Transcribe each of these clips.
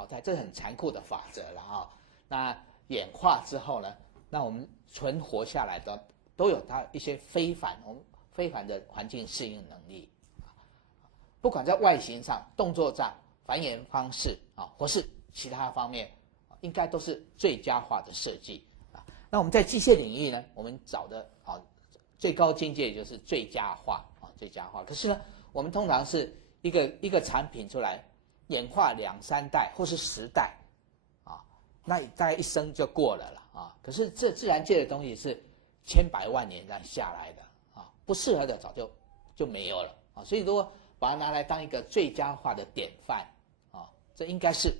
淘汰，这是很残酷的法则了啊。那演化之后呢，那我们存活下来的都有它一些非凡的环境适应能力，不管在外形上、动作上、繁衍方式啊，或是其他方面，应该都是最佳化的设计啊。那我们在机械领域呢，我们找的最高境界就是最佳化啊，最佳化。可是呢，我们通常是一个产品出来，演化2、3代或是10代啊，那大概一生就过了啊。可是这自然界的东西是千百万年这样下来的啊，不适合的早就没有了啊。所以如果把它拿来当一个最佳化的典范啊，这应该是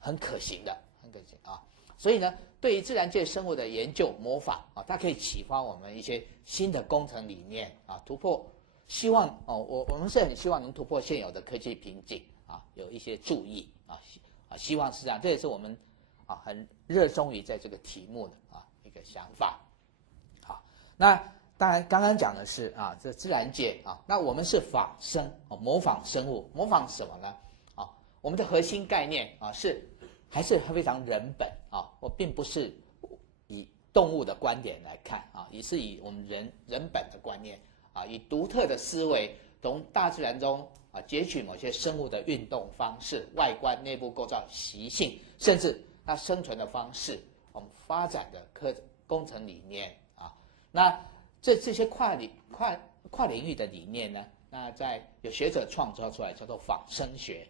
很可行的，很可行啊。所以呢，对于自然界生物的研究模仿啊，它可以启发我们一些新的工程理念啊，突破。希望我们是很希望能突破现有的科技瓶颈啊，有一些注意希望是这样，这也是我们很热衷于在这个题目的一个想法。好，那当然刚刚讲的是这自然界那我们是仿生模仿生物，模仿什么呢？我们的核心概念还是非常人本我并不是以动物的观点来看也是以我们人本的观念以独特的思维从大自然中截取某些生物的运动方式、外观、内部构造、习性，甚至它生存的方式，我们发展的工程理念那这些跨领域的理念呢，那有学者创造出来叫做仿生学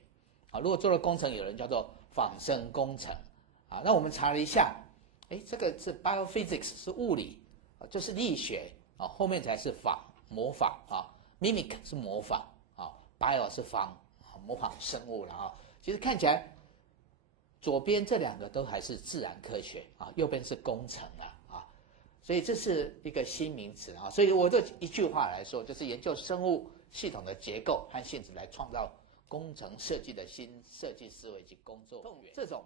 如果做了工程，有人叫做仿生工程那我们查了一下，这个是 biophysics 是物理就是力学后面才是模仿mimic 是模仿bio 是模仿生物了其实看起来左边这2个都还是自然科学右边是工程所以这是一个新名词所以我这一句话来说，就是研究生物系统的结构和性质来创造工程设计的新设计思维及工作动员。这种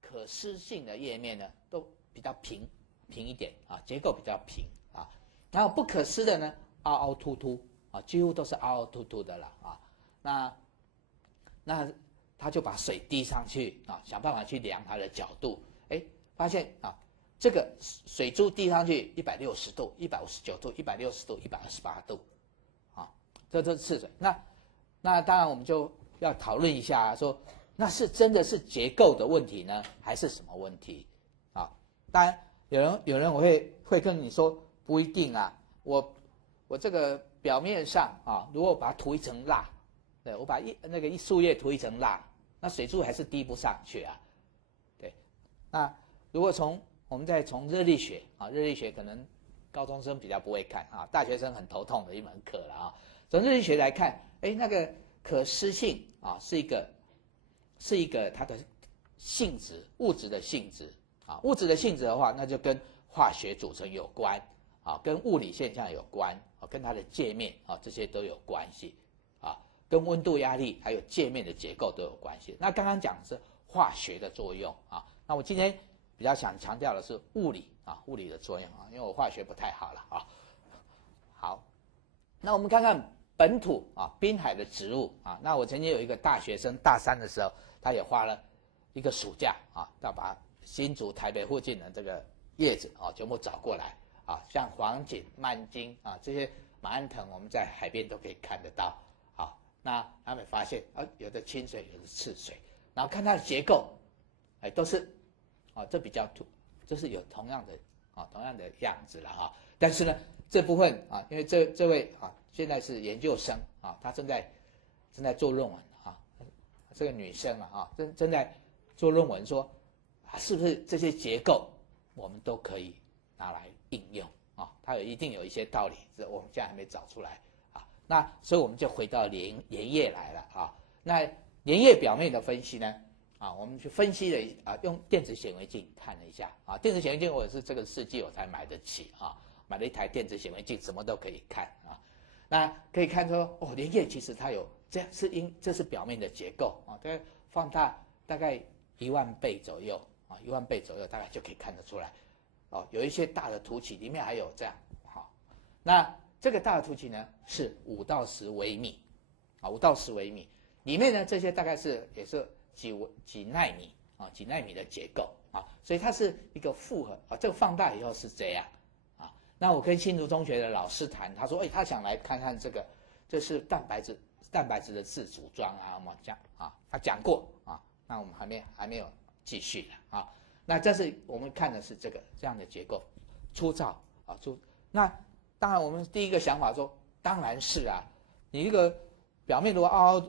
可视性的页面呢，都比较平一点结构比较平然后不可视的呢，凹凹凸凸几乎都是凹凹凸凸的了那他就把水滴上去想办法去量它的角度，发现这个水珠滴上去160度、159度、160度、128度这都是赤水。那当然我们就要讨论一下说，那是真的是结构的问题呢，还是什么问题当然有人会跟你说不一定我这个表面上如果我把它涂一层蜡，对，我把一树叶涂一层蜡，那水珠还是滴不上去对。那如果我们再从热力学热力学可能高中生比较不会看大学生很头痛的一门课了从热力学来看，那个可视性是一个它的性质，物质的性质物质的性质的话，那就跟化学组成有关跟物理现象有关跟它的界面这些都有关系跟温度、压力还有界面的结构都有关系。那刚刚讲的是化学的作用那我今天比较想强调的是物理物理的作用因为我化学不太好了好，那我们看看本土滨海的植物那我曾经有一个大学生大3的时候，他也花了一个暑假要把新竹、台北附近的这个叶子全部找过来像黄锦、蔓荆这些马鞍藤，我们在海边都可以看得到那他们发现有的清水，有的赤水，然后看它的结构都是这比较这是有同样的样子了但是呢这部分因为这位现在是研究生他正在做论文这个女生正在做论文说是不是这些结构我们都可以拿来应用它一定有一些道理，这我们现在还没找出来那所以我们就回到莲叶来了那莲叶表面的分析呢我们去分析了用电子显微镜看了一下电子显微镜我也是这个世纪我才买得起买了一台电子显微镜，什么都可以看那可以看出莲叶其实它有这是表面的结构大概放大大概10000倍左右10000倍左右大概就可以看得出来有一些大的凸起，里面还有这样那这个大的凸起呢是5到10微米5到10微米，里面呢这些大概也是几奈米啊，几奈米的结构啊，所以它是一个复合啊。这个放大以后是这样啊。那我跟新竹中学的老师谈，他说，他想来看看这是蛋白质的自组装啊，我们讲啊，他讲过啊，那我们还没有继续的啊。那这是我们看的是这样的结构，粗糙啊那当然我们第一个想法说，当然是啊，你一个表面如果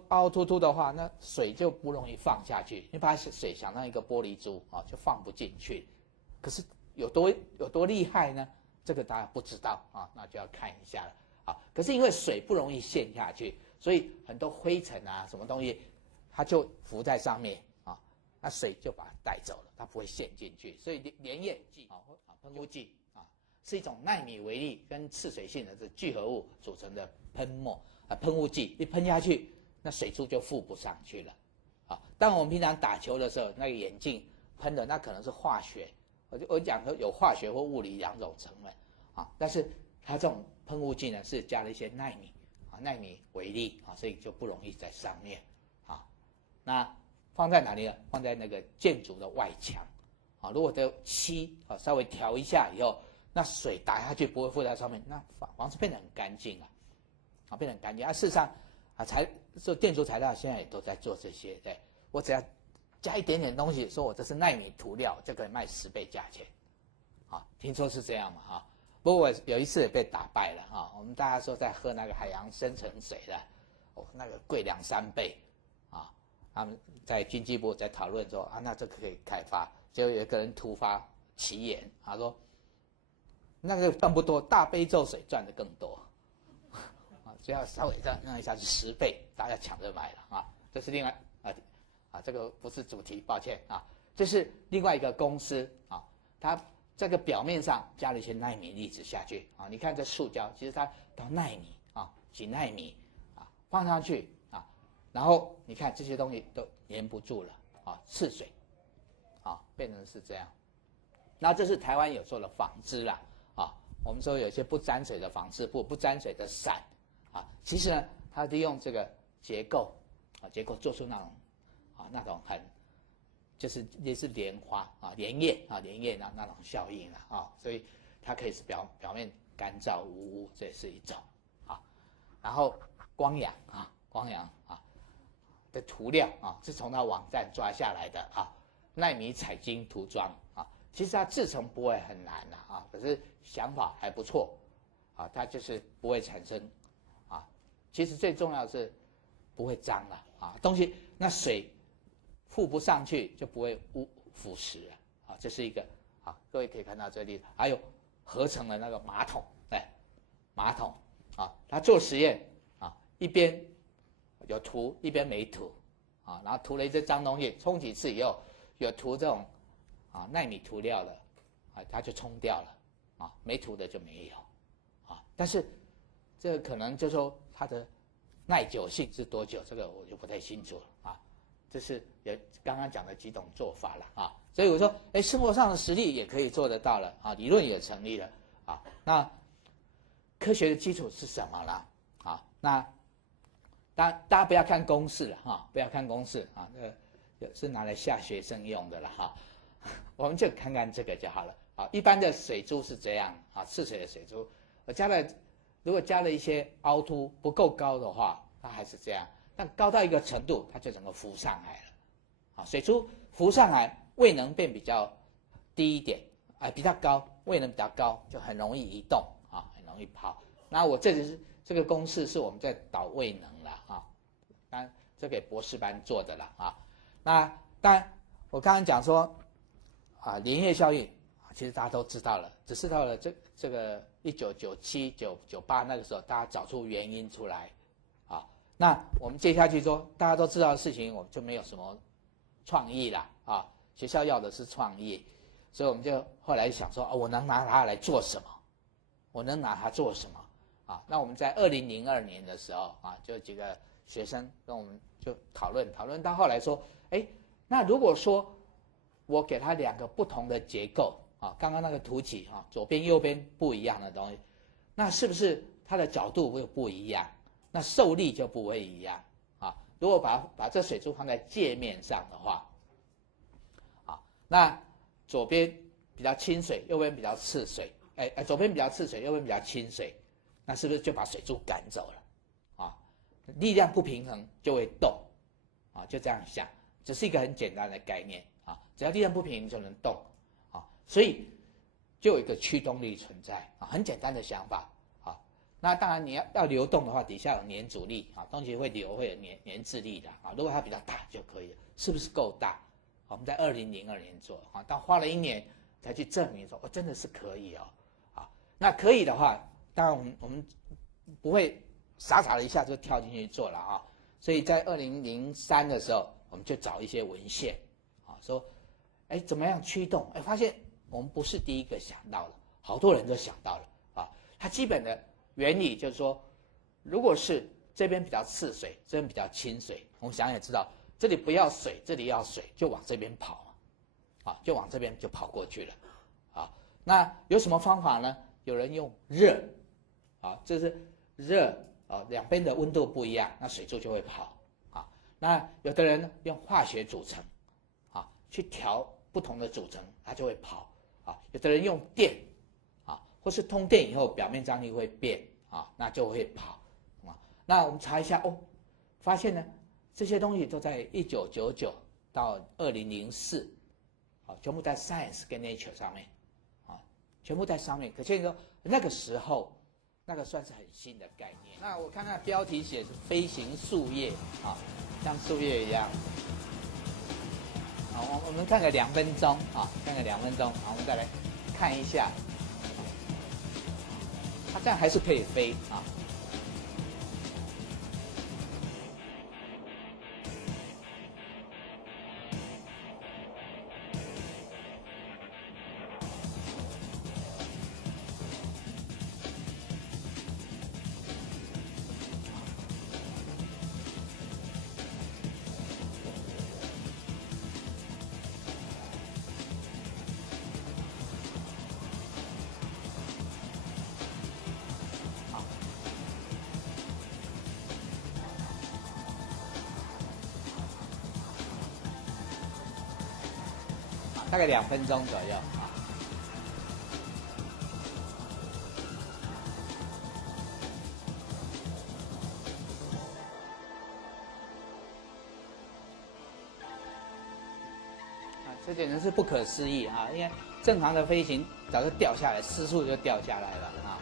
凹凸凸的话，那水就不容易放下去。你把水想当一个玻璃珠啊，就放不进去。可是有多厉害呢？这个大家不知道啊，那就要看一下了啊。可是因为水不容易陷下去，所以很多灰尘啊什么东西，它就浮在上面啊，那水就把它带走了，它不会陷进去。所以连叶剂啊喷雾剂啊，是一种奈米微粒跟次水性的这聚合物组成的喷雾剂，一喷下去，那水珠就附不上去了啊。当我们平常打球的时候，那个眼镜喷的那可能是化学，我讲说有化学或物理两种成分啊，但是它这种喷雾剂呢是加了一些奈米微粒啊，所以就不容易在上面啊。那放在哪里呢？放在那个建筑的外墙啊。如果的漆啊稍微调一下以后，那水打下去不会附在上面，那房子变得很干净啊。变得很干净啊！事实上啊，做建筑材料现在也都在做这些，对，我只要加一点点东西，说我这是奈米涂料，就可以卖10倍价钱，啊，听说是这样嘛，哈。不过我有一次也被打败了啊！我们大家说在喝那个海洋深层水的，那个贵2-3倍，啊，他们在经济部在讨论说啊，那这个可以开发，结果有一个人突发奇言，他说那个赚不多，大杯咒水赚得更多。只要稍微这样弄一下是10倍，大家抢着买了啊！这是另外这个不是主题，抱歉啊。这是另外一个公司啊，它这个表面上加了一些奈米粒子下去啊。你看这塑胶，其实它到奈米啊，几奈米啊，放上去啊，然后你看这些东西都粘不住了啊，刺水啊，变成是这样。那这是台湾有做的纺织啦啊，我们说有些不沾水的纺织布、不沾水的伞。其实呢，它利用这个结构做出那种很就是也是莲花啊、莲叶那种效应啊，所以它可以是表面干燥无污，这也是一种啊。然后光阳的涂料啊，是从它网站抓下来的啊，奈米彩晶涂装啊，其实它制成不会很难啊，可是想法还不错啊，它就是不会产生。其实最重要的是不会脏了啊，东西那水附不上去就不会腐蚀了啊，这是一个啊，各位可以看到这里还有合成的那个马桶啊，他做实验啊，一边有涂一边没涂啊，然后涂了一些脏东西，冲几次以后有涂这种奈米涂料的啊，它就冲掉了啊，没涂的就没有啊，但是这个可能就说它的耐久性是多久，这个我就不太清楚了啊。这是也刚刚讲的几种做法了啊，所以我说，生活上的实例也可以做得到了啊，理论也成立了啊。那科学的基础是什么了啊？那大家不要看公式了哈，不要看公式啊，这是拿来吓学生用的了哈。我们就看看这个就好了啊。一般的水珠是这样啊，赤水的水珠，如果加了一些凹凸不够高的话，它还是这样。但高到一个程度，它就整个浮上来了。啊，水珠浮上来，位能变比较低一点，比较高，位能比较高，就很容易移动啊，很容易跑。那我这个公式是我们在导位能了啊，当然这给博士班做的了啊。那当然我刚刚讲说连叶效应其实大家都知道了，只是到了这个1997、98那个时候，大家找出原因出来，那我们接下去说，大家都知道的事情，我们就没有什么创意了啊。学校要的是创意，所以我们就后来想说，我能拿它来做什么？我能拿它做什么？啊，那我们在2002年的时候就几个学生跟我们就讨论到后来说，那如果说我给它2个不同的结构刚刚那个凸起左边右边不一样的东西，那是不是它的角度会不一样？那受力就不会一样如果把这水柱放在界面上的话，啊，那左边比较清水，右边比较赤水，左边比较赤水，右边比较清水，那是不是就把水柱赶走了？啊，力量不平衡就会动，啊，就这样想，只是一个很简单的概念啊，只要力量不平衡就能动，啊，所以就有一个驱动力存在啊，很简单的想法啊。那当然你要流动的话，底下有黏阻力啊，东西会流，会有粘滞力的啊。如果它比较大就可以了，是不是够大？我们在2002年做啊，但花了1年才去证明说，真的是可以哦，啊，那可以的话，当然我们不会傻傻的一下就跳进去做了啊。所以在2003的时候，我们就找一些文献啊，说，怎么样驱动？发现我们不是第一个想到的，好多人都想到了啊。它基本的原理就是说，如果是这边比较赤水，这边比较清水，我们想也知道，这里不要水，这里要水，就往这边跑，啊，就往这边就跑过去了，啊，那有什么方法呢？有人用热，啊，这是热啊，两边的温度不一样，那水柱就会跑，啊，那有的人用化学组成，啊，去调不同的组成，它就会跑，啊，有的人用电，啊，或是通电以后表面张力会变，啊，那就会跑，啊，那我们查一下哦，发现呢。这些东西都在1999到2004，啊，全部在 Science 跟 Nature 上面，啊，全部在上面。可见说那个时候，那个算是很新的概念。那我看看标题写是飞行树叶，啊，像树叶一样。好，我们看个2分钟，啊，看个2分钟，好，我们再来看一下，它这样还是可以飞啊。大概2分钟左右啊。这简直是不可思议啊！因为正常的飞行早就掉下来，失速就掉下来了啊。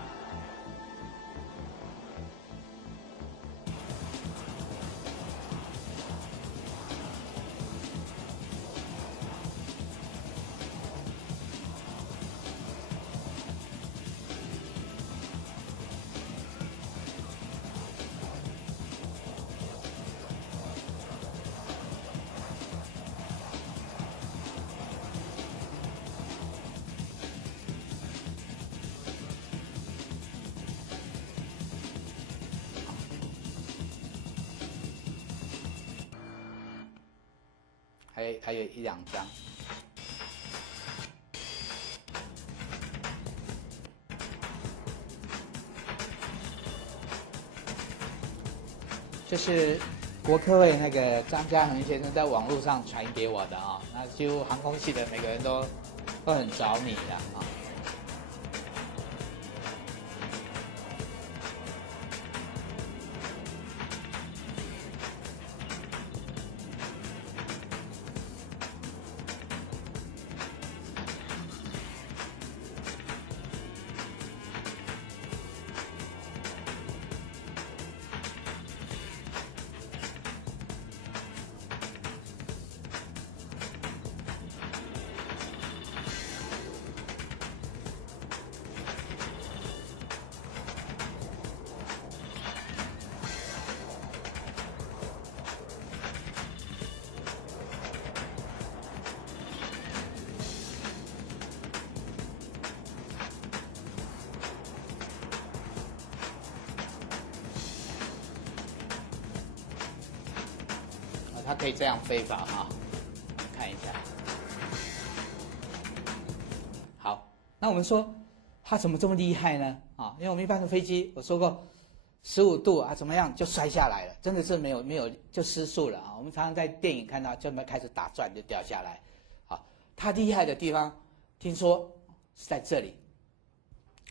还有1、2张。这是国科会那个张嘉恒先生在网络上传给我的啊，那几乎航空系的每个人都很着迷的啊。它可以这样飞法啊，看一下。好，那我们说它怎么这么厉害呢？啊，因为我们一般的飞机，我说过， 15度啊，怎么样就摔下来了，真的是没有就失速了啊！我们常常在电影看到，就开始打转就掉下来，啊，它厉害的地方，听说是在这里，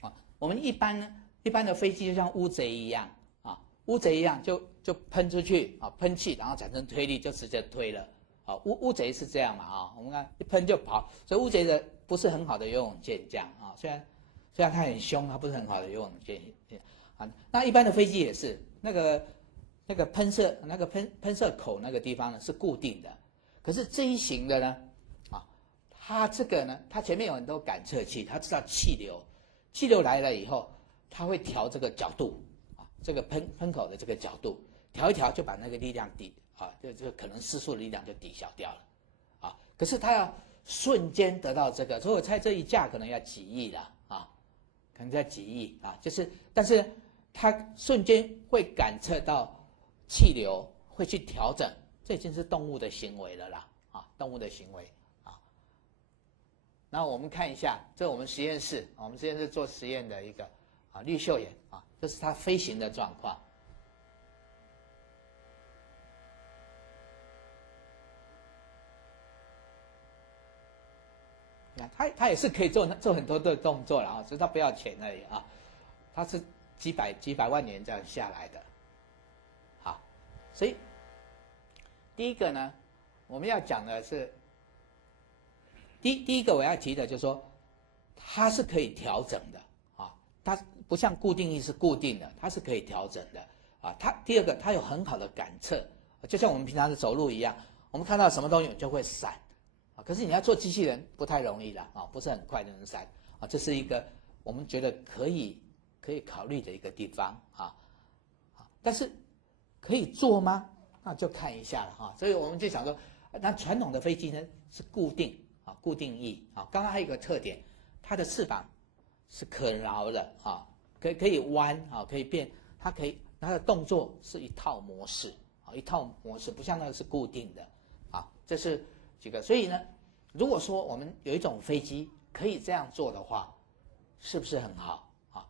啊，我们一般的飞机就像乌贼一样啊，乌贼一样就喷出去啊，喷气然后产生推力就直接推了，啊，乌贼是这样嘛啊，我们看一喷就跑，所以乌贼的不是很好的游泳健将啊，虽然它很凶，它不是很好的游泳健啊，那一般的飞机也是，那个喷射口那个地方呢是固定的，可是这一型的呢，啊，它这个呢，它前面有很多感测器，它知道气流来了以后，它会调这个角度啊，这个喷口的这个角度调一调，就把那个力量就可能失速的力量就抵消掉了，啊，可是它要瞬间得到这个，所以我猜这一架可能要几亿了啊，可能要几亿啊，但是它瞬间会感测到气流，会去调整，这已经是动物的行为了啦，啊，动物的行为啊。那我们看一下，这是我们实验室，我们实验室做实验的一个绿袖眼啊，这是它飞行的状况。它也是可以做很多的动作了啊，只是它不要钱而已啊，它是几百万年这样下来的，好，所以第一个呢，我们要讲的是，第一个我要提的就是说，它是可以调整的啊，它不像固定翼是固定的，它是可以调整的啊。第二个，它有很好的感测，就像我们平常的走路一样，我们看到什么东西就会闪啊，可是你要做机器人不太容易了啊，不是很快就能闪啊，这是一个我们觉得可以考虑的一个地方啊，但是可以做吗？那就看一下了哈。所以我们就想说，那传统的飞机呢是固定翼啊。刚刚还有一个特点，它的翅膀是可挠的啊，可以弯啊，可以变，它的动作是一套模式啊，不像那个是固定的啊。这是几个，所以呢，如果说我们有一种飞机可以这样做的话，是不是很好啊？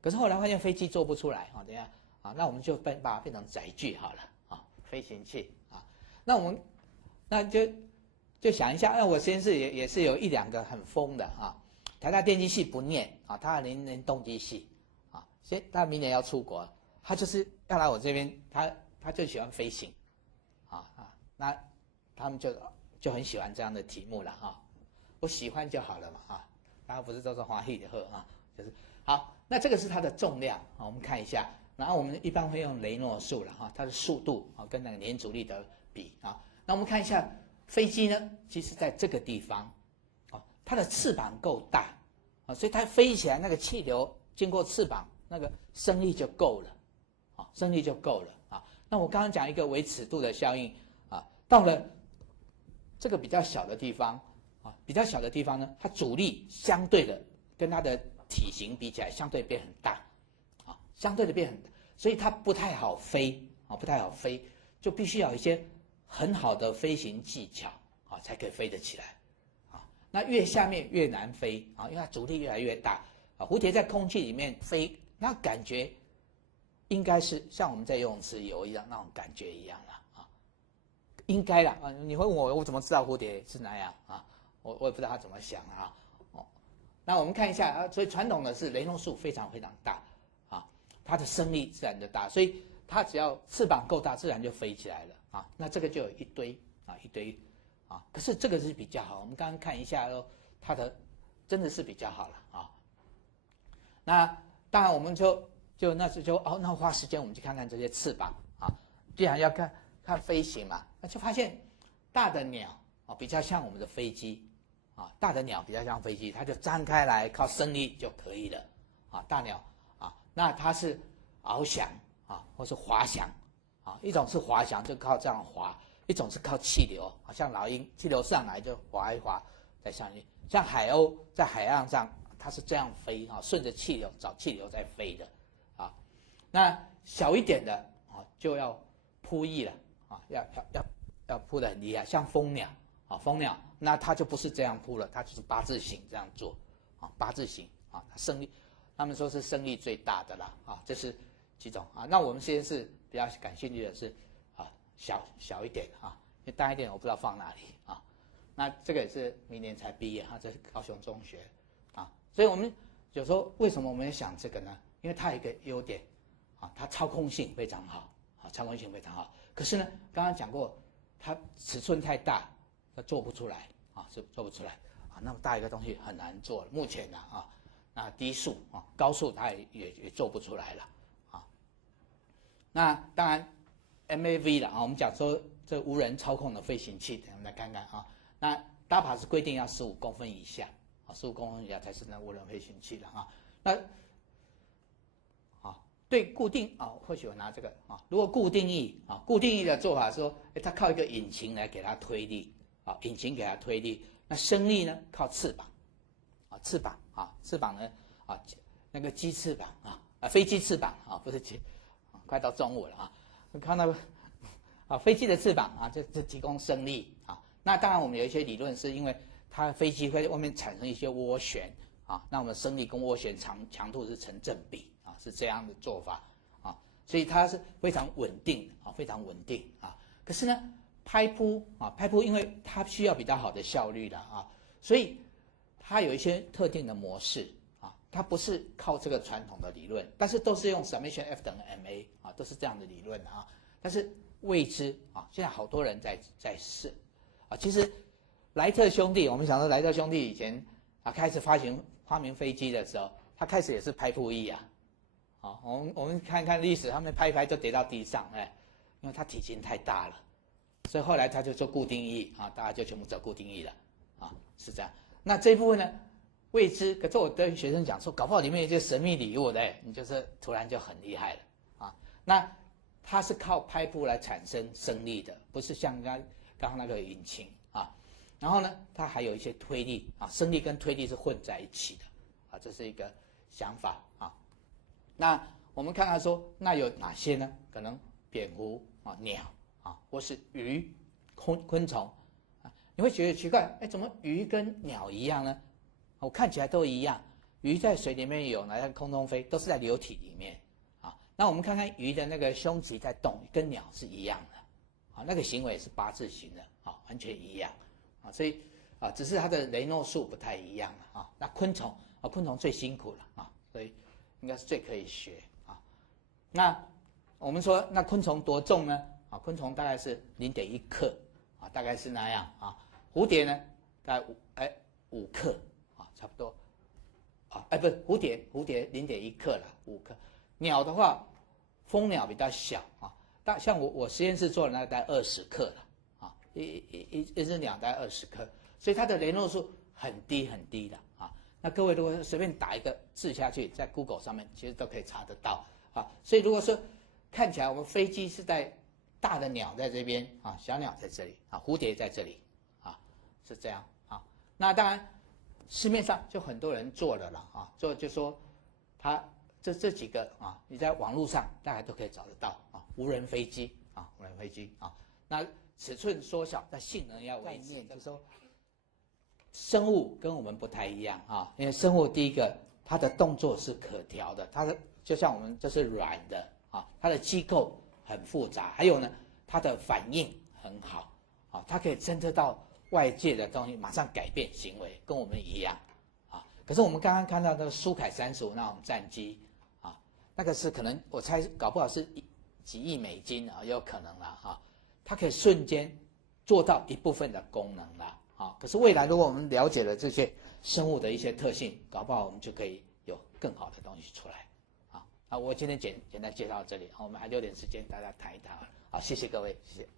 可是后来发现飞机做不出来啊，等一下啊，那我们就把它变成载具好了啊，飞行器啊。那就想一下，那我实验室也是有一两个很疯的啊，台大电机系不念啊，他念动机系啊，他明年要出国，他就是要来我这边，他就喜欢飞行那他们就很喜欢这样的题目了啊，我喜欢就好了嘛啊，大家不是都是华裔的喝啊，就是好，那这个是它的重量啊，我们看一下，然后我们一般会用雷诺数了哈，它的速度啊跟那个黏阻力的比啊，那我们看一下飞机呢，其实在这个地方啊，它的翅膀够大啊，所以它飞起来那个气流经过翅膀，那个升力就够了啊，升力就够了啊。那我刚刚讲一个微尺度的效应啊，到了这个比较小的地方啊，比较小的地方呢，它阻力相对的跟它的体型比起来，相对变很大啊，相对的变很大，所以它不太好飞啊，不太好飞，就必须要有一些很好的飞行技巧啊，才可以飞得起来啊。那越下面越难飞啊，因为它阻力越来越大啊。蝴蝶在空气里面飞，那感觉应该是像我们在游泳池游一样那种感觉一样啦啊，应该啦啊。你会问我怎么知道蝴蝶是那样啊？我也不知道他怎么想啊。哦，那我们看一下啊，所以传统的是雷诺数非常非常大啊，它的升力自然就大，所以它只要翅膀够大，自然就飞起来了啊。那这个就有一堆啊，可是这个是比较好。我们刚刚看一下喽，它的真的是比较好了啊。那当然我们那花时间我们去看看这些翅膀啊，既然要看飞行嘛，那就发现大的鸟啊比较像我们的飞机啊，大的鸟比较像飞机，它就张开来靠升力就可以了啊，大鸟啊，那它是翱翔啊，或是滑翔啊，一种是滑翔就靠这样滑，一种是靠气流，像老鹰气流上来就滑一滑再上去，像海鸥在海岸上它是这样飞啊，顺着气流找气流在飞的啊，那小一点的啊就要扑翼了啊，要扑得很厉害，像蜂鸟啊，蜂鸟那它就不是这样扑了，它就是八字形这样做啊，八字形啊，它升力，他们说是升力最大的啦啊，这是几种啊。那我们实验室比较感兴趣的是小一点因为大一点我不知道放哪里那这个也是明年才毕业这是高雄中学所以我们有时候为什么我们要想这个呢？因为它有一个优点它操控性非常好操控性非常好。可是呢，刚刚讲过，它尺寸太大，它做不出来是做不出来那么大一个东西很难做。目前那低速高速它也做不出来了那当然 MAV 了我们讲说这无人操控的飞行器，我们来看看那 DARPA 是规定要15公分以下15公分以下才是那无人飞行器了那对固定或许我拿这个如果固定翼固定翼的做法是说，它靠一个引擎来给它推力引擎给它推力，那升力呢靠翅膀翅膀呢那个鸡翅膀飞机翅膀不是鸡快到中午了看到飞机的翅膀这提供升力那当然我们有一些理论是因为它飞机会在外面产生一些涡旋那我们升力跟涡旋强度是成正比是这样的做法所以它是非常稳定非常稳定可是呢拍扑因为它需要比较好的效率的所以它有一些特定的模式它不是靠这个传统的理论，但是都是用 summation F 等于 ma 都是这样的理论但是未知现在好多人在试其实莱特兄弟，我们想说莱特兄弟以前开始发明飞机的时候，他开始也是拍扑翼我们看看历史，他们拍一拍就跌到地上因为它体型太大了，所以后来他就做固定翼大家就全部走固定翼了是这样。那这一部分呢未知，可是我跟学生讲说，搞不好里面有一些神秘礼物你就是突然就很厉害了那它是靠拍扑来产生升力的，不是像刚刚那个引擎然后呢它还有一些推力升力跟推力是混在一起的这是一个想法那我们看看说，那有哪些呢？可能蝙蝠鸟或是鱼昆虫你会觉得奇怪怎么鱼跟鸟一样呢？我看起来都一样，鱼在水里面游在空中飞，都是在流体里面那我们看看鱼的那个胸鳍在动，跟鸟是一样的那个行为是八字形的完全一样所以只是它的雷诺数不太一样了那昆虫最辛苦了所以应该是最可以学那我们说那昆虫多重呢昆虫大概是0.1克大概是那样蝴蝶呢大概5克差不多不是蝴蝶0.1克了5克。鸟的话，蜂鸟比较小像我实验室做的那个大概20克了一只鸟大概20克，所以它的雷诺数很低很低的那各位如果随便打一个字下去，在 Google 上面其实都可以查得到所以如果说看起来我们飞机是在大的鸟在这边小鸟在这里蝴蝶在这里是这样那当然市面上就很多人做了啦做就说它这几个你在网络上大概都可以找得到无人飞机无人飞机那尺寸缩小，但性能要维持，就是说生物跟我们不太一样因为生物第一个它的动作是可调的，它的就像我们这是软的它的机构很复杂，还有呢它的反应很好它可以侦测到外界的东西，马上改变行为，跟我们一样可是我们刚刚看到那个苏凯35那种战机那个是可能我猜搞不好是几亿美金也有可能啦它可以瞬间做到一部分的功能啦可是未来如果我们了解了这些生物的一些特性，搞不好我们就可以有更好的东西出来我今天简单介绍到这里我们还留点时间大家谈一谈谢谢各位，谢谢。